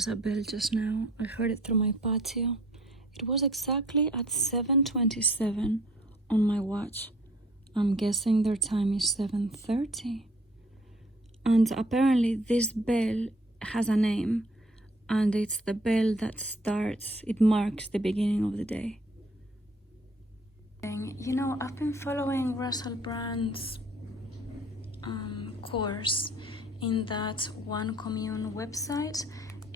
was a bell just now. I heard it through my patio. It was exactly at 7:27 on my watch. I'm guessing their time is 7:30. And apparently this bell has a name, and it's the bell that starts, it marks the beginning of the day. You know, I've been following Russell Brand's course in that One Commune website.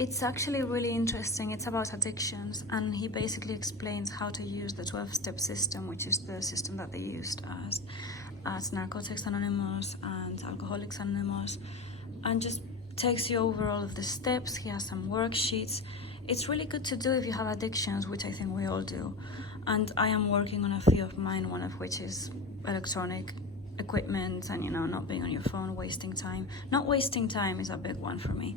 It's actually really interesting. It's about addictions, and he basically explains how to use the 12-step system, which is the system that they used as Narcotics Anonymous and Alcoholics Anonymous, and just takes you over all of the steps. He has some worksheets. It's really good to do if you have addictions, which I think we all do. And I am working on a few of mine, one of which is electronic equipment and, you know, not being on your phone, wasting time. Not wasting time is a big one for me.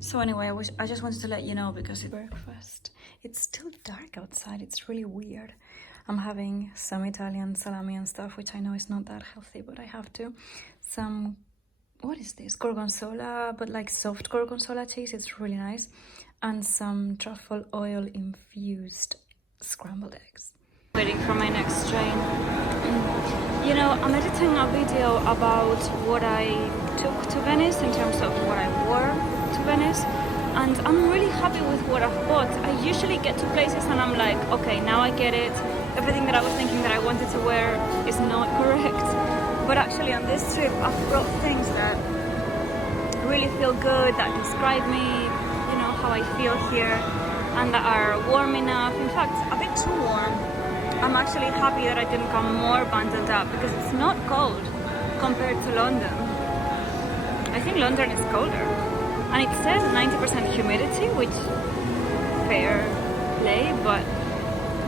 So anyway, I just wanted to let you know because it's breakfast. It's still dark outside. It's really weird. I'm having some Italian salami and stuff, which I know is not that healthy, but I have to. Some, what is this? Gorgonzola, but like soft gorgonzola cheese. It's really nice. And some truffle oil infused scrambled eggs. Waiting for my next train. You know, I'm editing a video about what I took to Venice in terms of what I wore to Venice, and I'm really happy with what I've bought. I usually get to places and I'm like, okay, now I get it. Everything that I was thinking that I wanted to wear is not correct. But actually on this trip, I've brought things that really feel good, that describe me, you know, how I feel here, and that are warm enough. In fact, a bit too warm. I'm actually happy that I didn't come more bundled up because it's not cold compared to London. I think London is colder. And it says 90% humidity, which fair play, but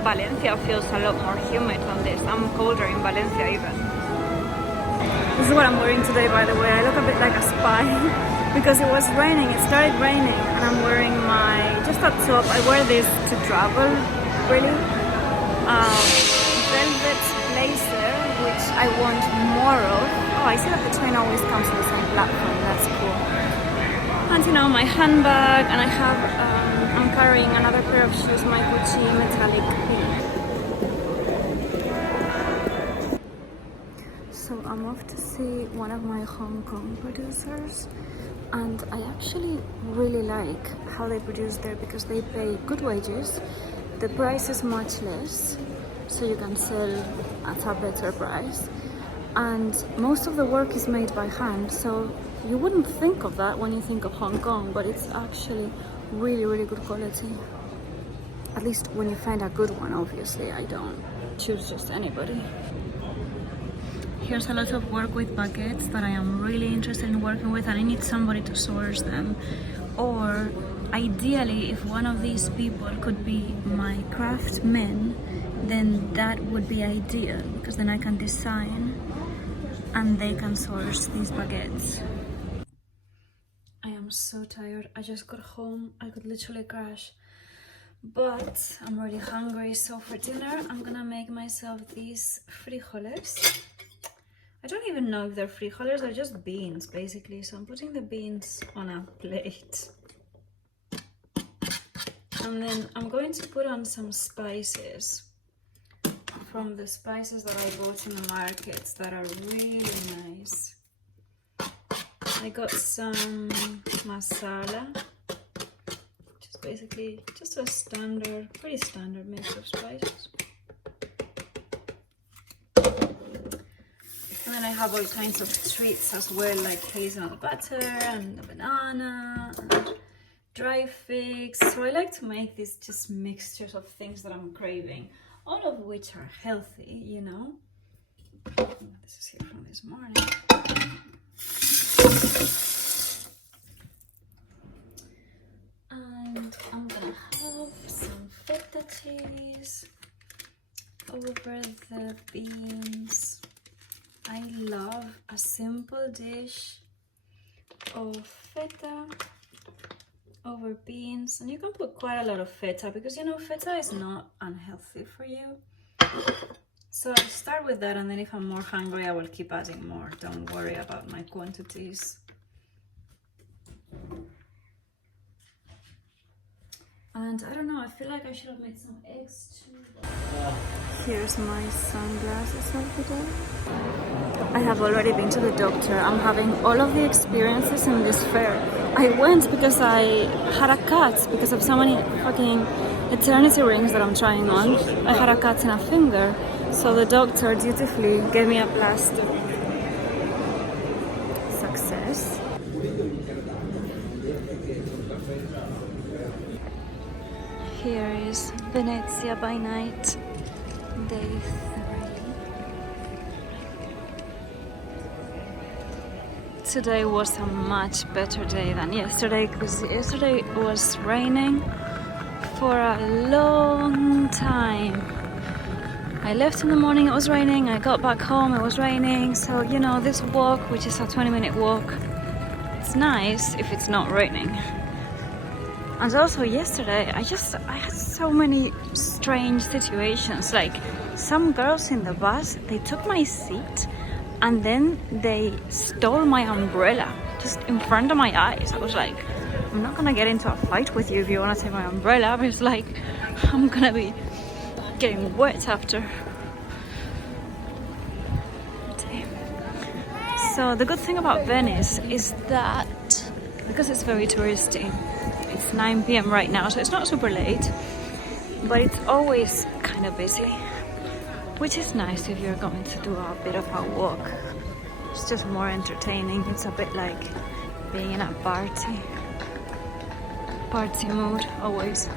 Valencia feels a lot more humid on this. I'm colder in Valencia even. This is what I'm wearing today, by the way. I look a bit like a spy because it was raining. It started raining and I'm wearing just a top. I wear this to travel, really. Velvet blazer, which I want more of. Oh, I see that the train always comes with some platform. That's cool. And you know, my handbag, and I have, I'm carrying another pair of shoes, my Gucci metallic pink. So I'm off to see one of my Hong Kong producers, and I actually really like how they produce there because they pay good wages. The price is much less, so you can sell at a better price. And most of the work is made by hand, so you wouldn't think of that when you think of Hong Kong, but it's actually really, really good quality. At least when you find a good one, obviously. I don't choose just anybody. Here's a lot of work with baguettes that I am really interested in working with, and I need somebody to source them. Or ideally, if one of these people could be my craftsmen, then that would be ideal, because then I can design and they can source these baguettes. I am so tired. I just got home. I could literally crash. But I'm really hungry, so for dinner I'm gonna make myself these frijoles. I don't even know if they're frijoles, they're just beans basically. So I'm putting the beans on a plate. And then I'm going to put on some spices from the spices that I bought in the markets that are really nice. I got some masala, which is basically just a standard, pretty standard mix of spices. And then I have all kinds of treats as well, like hazelnut butter and a banana and dry figs. So I like to make these just mixtures of things that I'm craving, all of which are healthy, you know. This is here from this morning. And I'm gonna have some feta cheese over the beans. I love a simple dish of feta over beans, and you can put quite a lot of feta because, you know, feta is not unhealthy for you. So I'll start with that, and then if I'm more hungry I will keep adding more. Don't worry about my quantities. And I don't know, I feel like I should have made some eggs too. Here's my sunglasses of the day. I have already been to the doctor. I'm having all of the experiences in this fair. I went because I had a cut because of so many fucking eternity rings that I'm trying on. I had a cut in a finger, so the doctor dutifully gave me a plaster. Success. Here is Venezia by night, day 3. Today was a much better day than yesterday, because yesterday it was raining for a long time. I left in the morning, it was raining, I got back home, it was raining, so you know, this walk, which is a 20-minute walk, it's nice if it's not raining. And also yesterday, I had so many strange situations. Like, some girls in the bus, they took my seat and then they stole my umbrella just in front of my eyes. I was like, I'm not gonna get into a fight with you if you wanna take my umbrella, but it's like, I'm gonna be getting wet after. So the good thing about Venice is that, because it's very touristy, it's 9 p.m. right now, so it's not super late, but it's always kind of busy, which is nice if you're going to do a bit of a walk. It's just more entertaining. It's a bit like being in a party mood always.